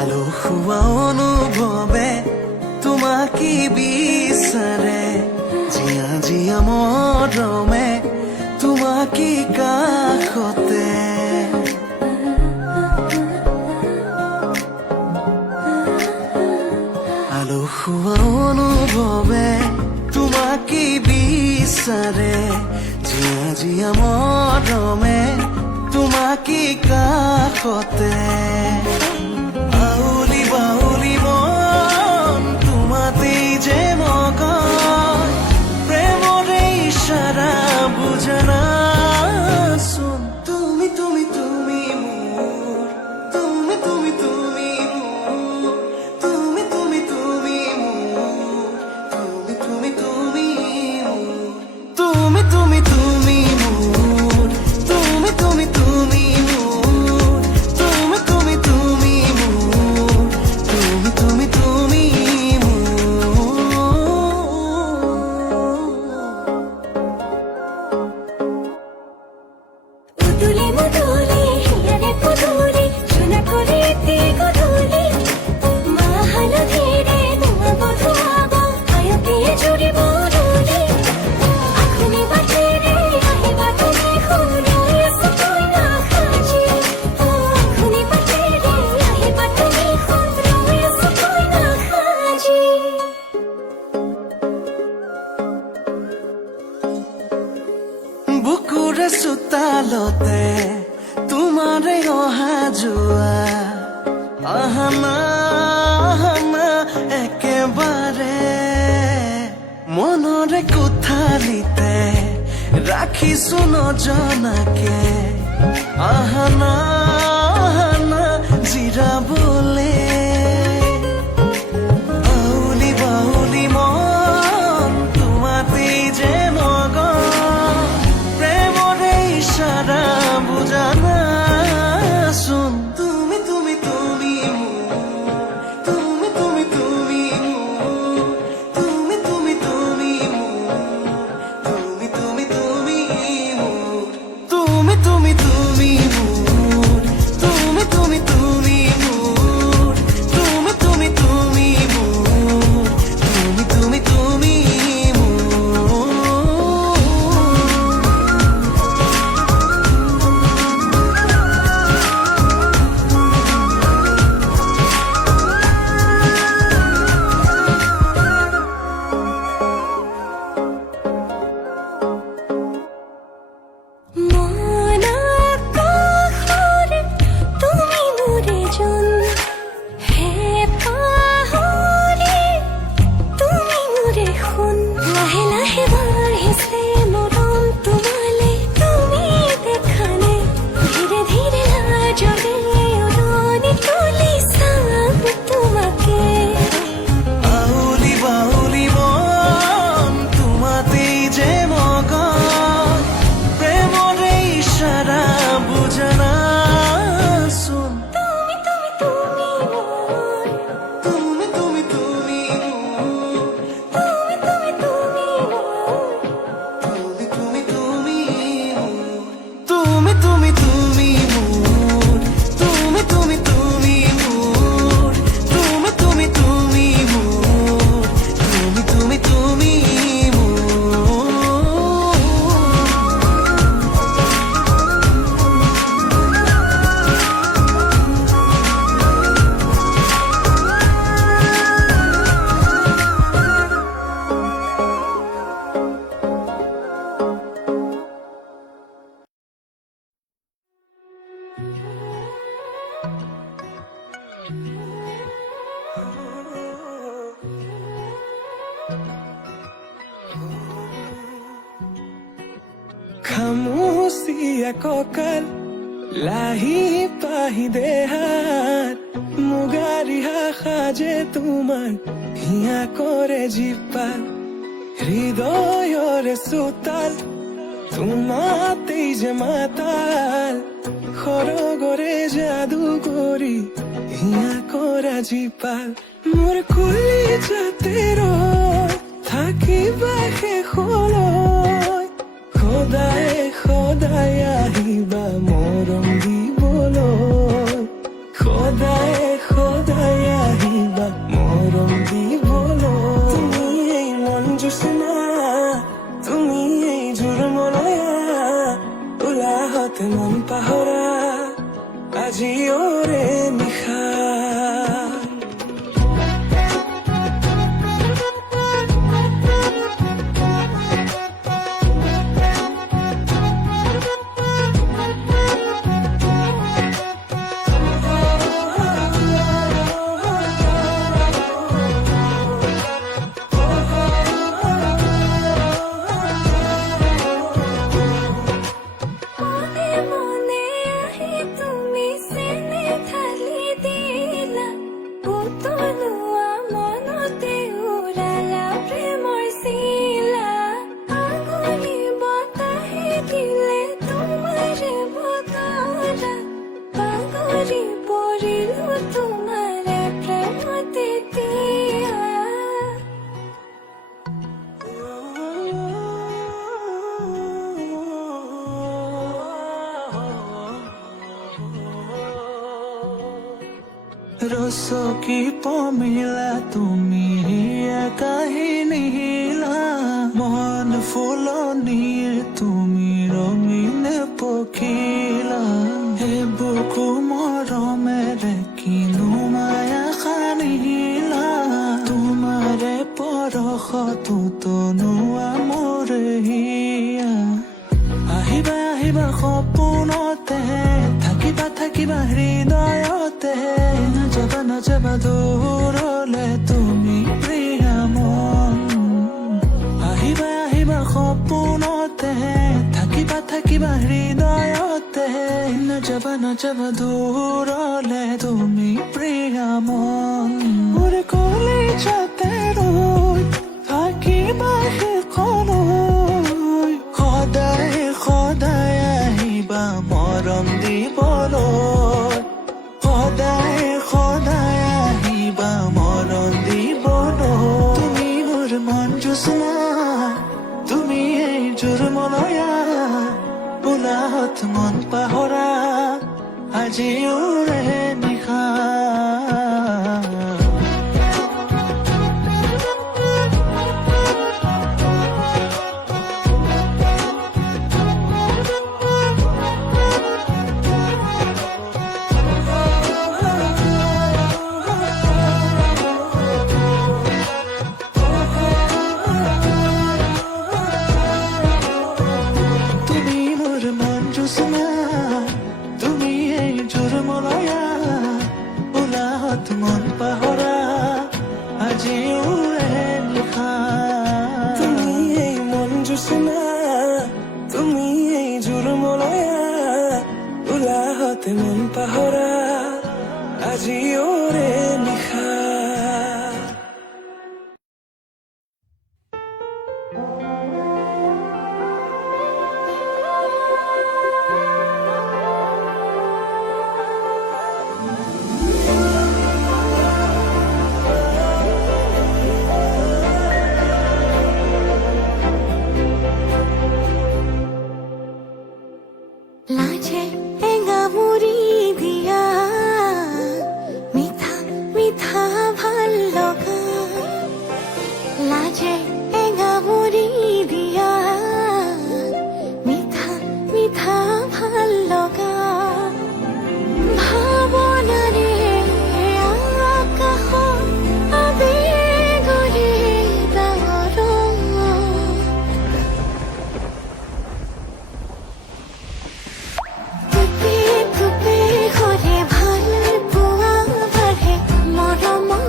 আলো খোৱা অনুভৱে তোমাকে বিচাৰে জিয়া জিয়া মৰমে তোমাকে কাষতে আলো খোৱা অনুভৱে তোমাকে বিচাৰে জিয়া জিয়া মৰমে তোমাকে কাষতে বাউলি বাউলি মন তোমাতেই যে মগন প্রেমরে ইশারা বুঝনা শুন তুমি তুমি তুমি মোর তুমি তুমি তুমি মোর তুমি তুমি তুমি মোর তুমি তুমি তুমি মোর তুমি তুমি তুমি মোর তুমি তুমি তুমি মোর তুমি তুমি তুমি মোর তুমি তুমি তুমি পুতুলে মুতুলে হিয়ারে পুতুলে সোনা করে গধূলি মাহাল ধীরে তোমার বধুয়াব আয়তে জুড়ে বদলে আখনি বাটে রে আহিবা তুমি খুঁড়ে সতই না খাজি আখনি বাটে রে আহিবা তুমি খুঁড়ে সতই না খাজি বুকুৰে চোতালতে তোমাৰে অহা যোৱা আহানা আহানা একেবাৰে মনৰে কোঠালিতে ৰাখিছো নজনাকে আহানা আহানা জিৰাবলে বাউলি বাউলি মন তোমাতেই যে মগন প্রেমরে ইশারা বুঝানা শুন তুমি তুমি তুমি মোর তুমি তুমি তুমি মোর তুমি তুমি তুমি মোর তুমি তুমি তুমি মোর তুমি তুমি তুমি মোর তুমি তুমি তুমি মোর তুমি তুমি তুমি মোর তুমি তুমি তুমি মোর মন আকাশরে তুমি মোরে জন হে পাহৰি তুমি মোরে শুন লাহে লাহে বাঢ়িছে মৰম তোমালে তুমি দেখানে ধীৰে ধীৰে লাজৰে উৰণি তুলি চাম তোমাকে বাউলি বাউলি মন তোমাতেই যে মগন প্রেমরে ইশারা বুঝনা শুন তুমি তুমি তুমি মোর তুমি তুমি তুমি মোর তুমি তুমি তুমি মোর তুমি তুমি তুমি মোর তুমি তুমি তুমি মোর তুমি তুমি তুমি মোর তুমি তুমি তুমি মোর তুমি তুমি তুমি মোর খামুচি এককাল লাহি পাহি দেহাত মোক গাৰিহা সাজে তোমাৰ হিয়া কৰে জীপাল হৃদয়ৰে চোতাল তোমাতেই যে মাতাল সৰগৰে যাদু কৰি হিয়া কৰা জীপাল মোৰ কুলি যাতে ৰয় থাকিবা শেষলৈ সদায় সদায় আহিবা মৰম দিবলৈ সদায় সদায় আহিবা মৰম দিবলৈ তুমি এই মন জোচনা তুমি এই জোৰ মলয়া উলাহতে মন পাহৰা আজিৰে নিশা মনে মনে আহি তুমি চেনে ঢালি দিলা পুতলুৱা মনতে উৰালা প্ৰেমৰ চিলা আঙুলি বতাহে দিলে তোমাৰে বতৰা পাহৰি পৰিলো তোমাৰে প্ৰেমতে দিয়া ৰচকী পমিলা তুমি কাহিনী হিলা মন ফুলনিৰ তুমি ৰঙীন পখিলা হে বুকু মৰমেৰে কিনো মায়া সানিলা তোমাৰে পৰশতো তনুৱা মোৰ হিয়া আহিবা আহিবা সপোনতে থাকিবা থাকিবা হৃদয়তে নাযাবা নাযাবা দূৰলে তুমি প্ৰিয়া মন আহিবা আহিবা সপোনতে থাকিবা থাকিবা হৃদয়তে নাযাবা নাযাবা দূৰলে তুমি প্ৰিয়া মন মোৰ কলিজাতে ৰৈ থাকিবা শেষলৈ সদায় সদায় আহিবা মৰম দিবলৈ সদায় সদায় আহিবা মৰম দিবলৈ তুমি মোৰ মন জোচনা তুমি এই জোৰ মলয়া উলাহত মন পাহৰা আজিৰে নিশা তুমি মোৰ মন জোচনা তুমি এই জোৰ মলয়া উলাহত মন পাহৰা আজিৰে নিশা তুমি এই মন জোচনা তুমি এই জোৰ মলয়া উলাহত মন পাহৰা আজিৰে নিশা লাজে এঙামুৰি দিয়া মিঠা মিঠা ভাল লগা লাজে এঙামুৰি দিয়া মিঠা মিঠা ভাল লগা ভাৱনাৰে আকাশত আবেগৰে ডাঙৰ তুপে তুপে ঘৰে ভাল পোৱা বাঢ়ে মৰমৰ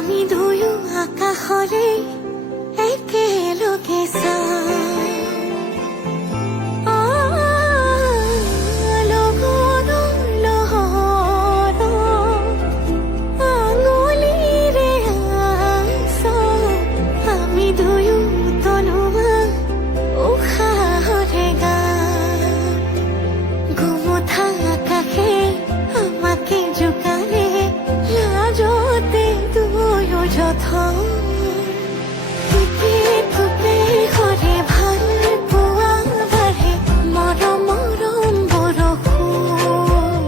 আমি দুয়ো আকাশৰে একেলগে চাওঁ লগৰ লহৰ আঙুলিৰে আঁচল আমি দুয়ো তনুৱা উশাহৰে গান গোমঠা আকাশে আমাকে জোকাৰে লাজতে দুয়ো যথন থুপে থুপে সৰে ভাল পোৱা বাঢ়ে মৰম মৰম বৰষুণ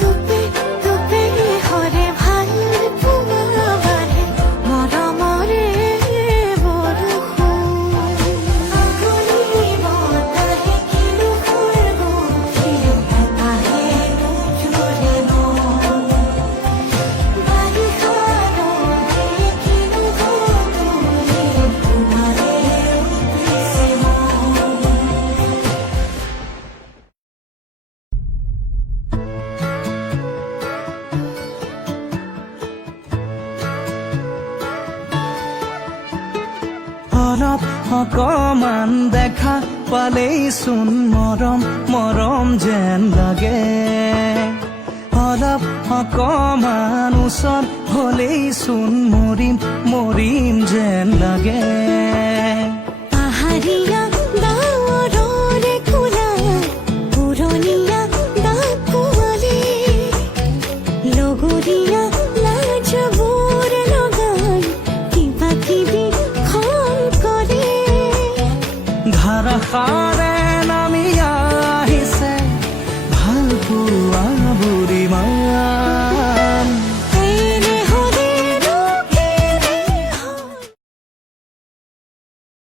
থুপে থুপে সৰে ভাল পোৱা বাঢ়ে মৰমৰে বৰষুণ আগুলি বতাহে কিনো সৰ্বশীল আহে জোৰে মন বাৰিষাৰো কিনো গধূলি তোমাৰে উঠিছে মন অলপ অকমান দেখা পালেই চোন মৰম মৰম যেন লাগে অলপ অকমান ওচৰত হলেই চোন মৰিম মৰিম যেন লাগে পাহাৰীয়া